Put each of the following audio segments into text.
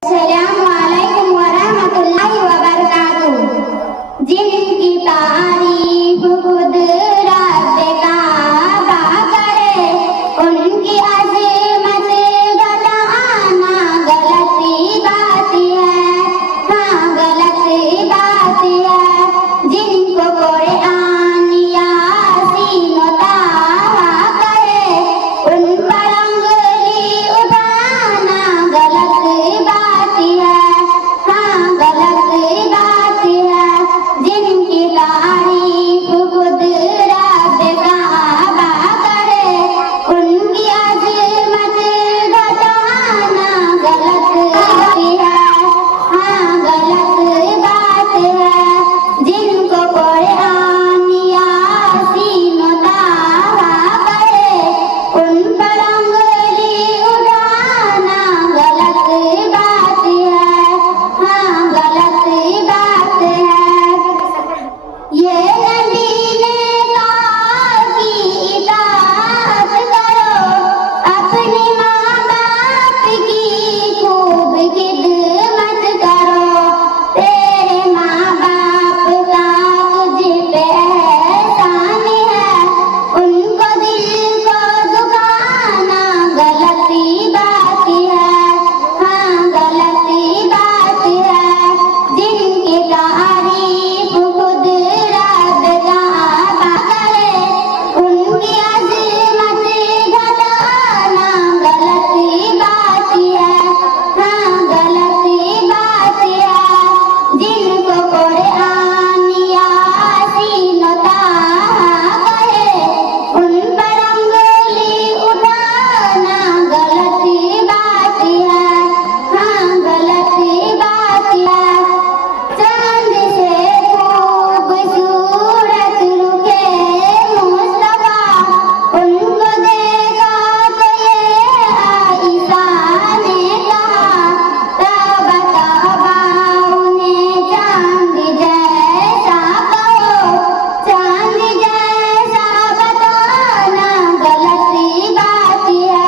Assalamualaikum warahmatullahi wabarakatuh. जिनकी तारीफ खुद रब काबा करे, उनकी अज़मत बताना गलती बात है, हाँ गलती बात है। जिनको कुरान यासीन ताहा करे, उन पर उंगली उठाना गलत बात है, हाँ गलत बात है। जिनकी तारीफ खुद रब काबा करे, उनकी अज़मत बताना गलत बात है, हाँ गलत बात है। जिनको कुरान यासीन ताहा करे, उन पर उंगली उठाना गलत बात है, हाँ गलत बात है। ये नबी ने कहा कि इताअत करो, अपने माँ बाप की खूब खिदमत करो। तेरे माँ बाप का तुझ पे एहसान है, उनको दिल को दुखाना गलती बात है, हाँ गलती बात है। जिनकी तारीफ खुद रब काबा करे, उनकी अज़मत घटाना गलती बात है, हाँ गलती बात है। जिनको कुरान यासीन ताहा करे, उन पर उंगली उठाना गलती बात है, हाँ गलती बात है। चांद से खूबसूरत रुखे मुस्तफा, उनको देखा तो ये आइशा ने कहा, तौबा तौबा उन्हें चांद जैसा कहो, चांद जैसा बताना गलती बात है,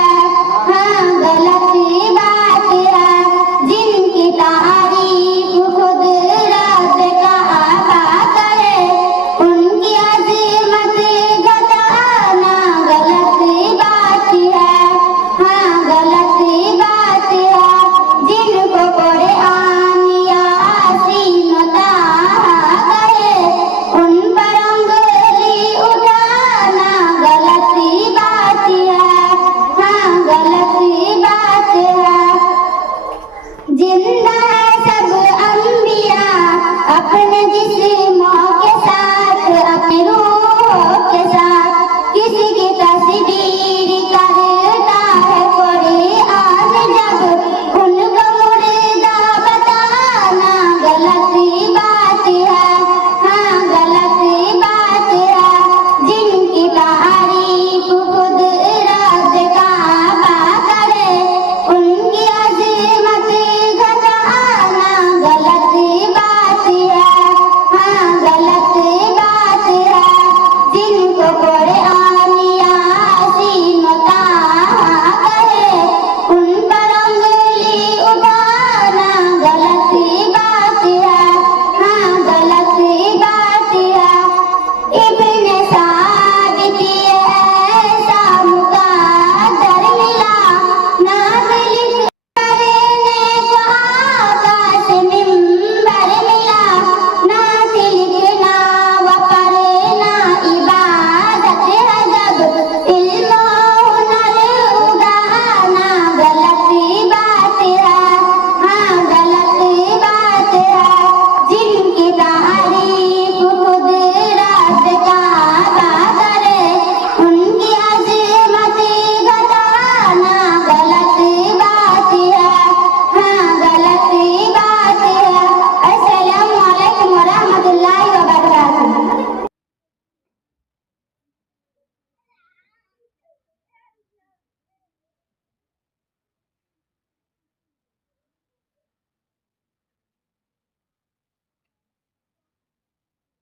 हाँ गलती बात है। जिनकी तारीफ खुद रब काबा करे, उनकी अज़मत घटाना गलती बात है, हाँ गलती बात है। जिनको कुरान यासीन ताहा करे, उन पर उंगली उठाना गलती बात है, हाँ गलती बात है। जिंदा है सब अंबिया अपने जिस्मों